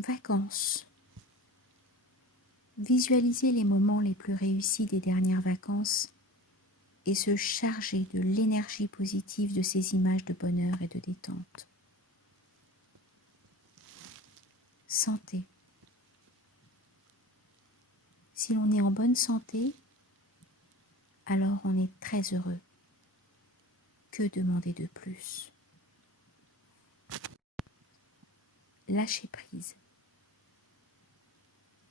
Vacances. Visualiser les moments les plus réussis des dernières vacances et se charger de l'énergie positive de ces images de bonheur et de détente. Santé. Si l'on est en bonne santé, alors on est très heureux. Que demander de plus? Lâcher prise.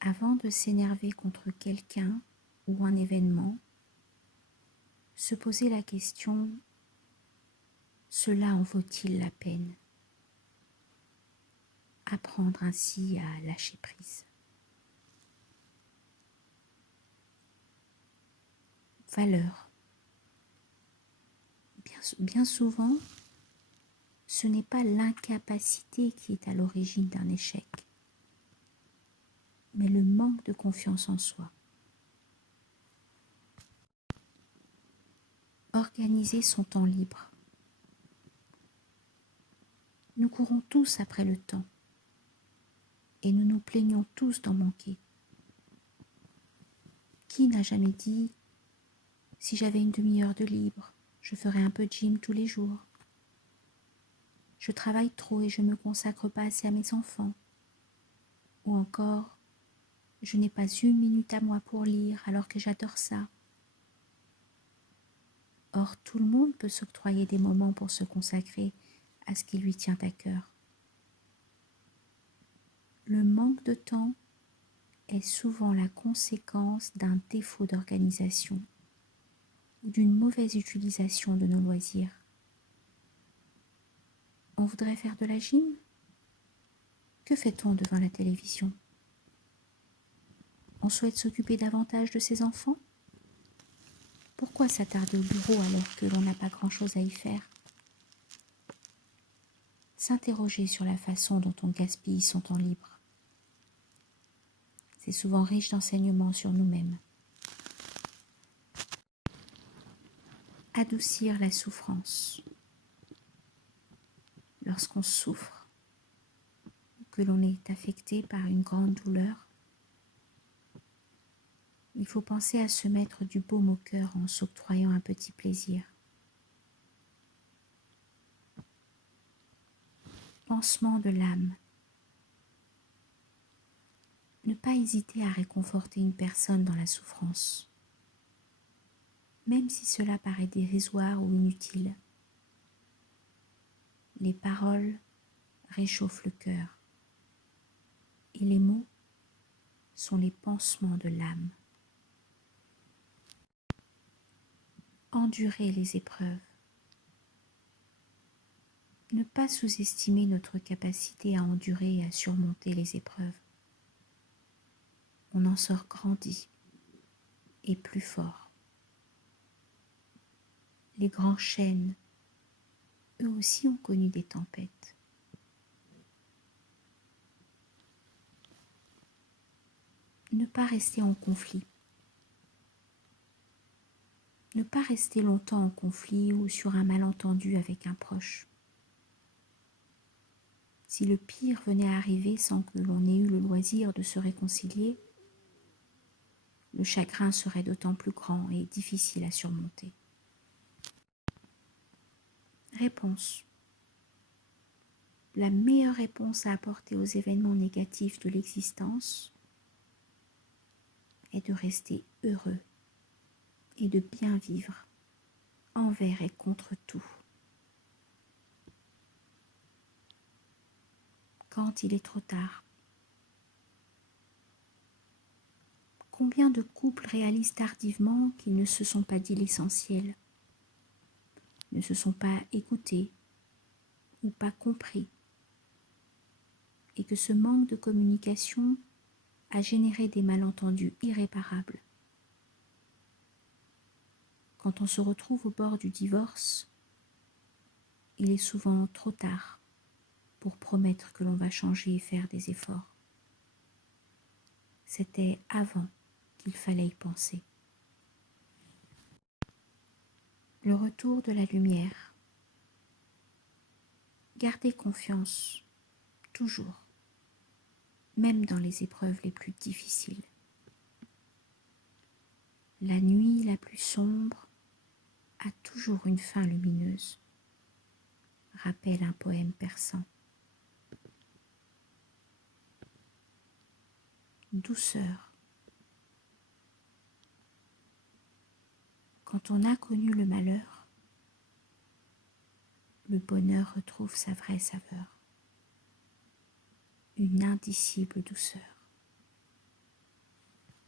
Avant de s'énerver contre quelqu'un ou un événement, se poser la question: cela en vaut-il la peine? Apprendre ainsi à lâcher prise. Valeur. Bien souvent, ce n'est pas l'incapacité qui est à l'origine d'un échec, mais le manque de confiance en soi. Organiser son temps libre. Nous courons tous après le temps et nous nous plaignons tous d'en manquer. Qui n'a jamais dit: si j'avais une demi-heure de libre, je ferais un peu de gym tous les jours. Je travaille trop et je ne me consacre pas assez à mes enfants. Ou encore, je n'ai pas une minute à moi pour lire alors que j'adore ça. Or, tout le monde peut s'octroyer des moments pour se consacrer à ce qui lui tient à cœur. Le manque de temps est souvent la conséquence d'un défaut d'organisation ou d'une mauvaise utilisation de nos loisirs. On voudrait faire de la gym? Que fait-on devant la télévision? On souhaite s'occuper davantage de ses enfants? Pourquoi s'attarder au bureau alors que l'on n'a pas grand-chose à y faire? S'interroger sur la façon dont on gaspille son temps libre. C'est souvent riche d'enseignements sur nous-mêmes. Adoucir la souffrance. Lorsqu'on souffre, ou que l'on est affecté par une grande douleur, il faut penser à se mettre du baume au cœur en s'octroyant un petit plaisir. Pansement de l'âme. Ne pas hésiter à réconforter une personne dans la souffrance, même si cela paraît dérisoire ou inutile. Les paroles réchauffent le cœur et les mots sont les pansements de l'âme. Endurer les épreuves. Ne pas sous-estimer notre capacité à endurer et à surmonter les épreuves. On en sort grandi et plus fort. Les grands chênes, eux aussi, ont connu des tempêtes. Ne pas rester en conflit. Ne pas rester longtemps en conflit ou sur un malentendu avec un proche. Si le pire venait à arriver sans que l'on ait eu le loisir de se réconcilier, le chagrin serait d'autant plus grand et difficile à surmonter. Réponse. La meilleure réponse à apporter aux événements négatifs de l'existence est de rester heureux et de bien vivre envers et contre tout. Quand il est trop tard. Combien de couples réalisent tardivement qu'ils ne se sont pas dit l'essentiel, ne se sont pas écoutés ou pas compris, et que ce manque de communication a généré des malentendus irréparables. Quand on se retrouve au bord du divorce, il est souvent trop tard pour promettre que l'on va changer et faire des efforts. C'était avant qu'il fallait y penser. Le retour de la lumière. Gardez confiance, toujours. même dans les épreuves les plus difficiles. La nuit la plus sombre a toujours une fin lumineuse, rappelle un poème persan. Douceur. Quand on a connu le malheur, le bonheur retrouve sa vraie saveur, une indicible douceur.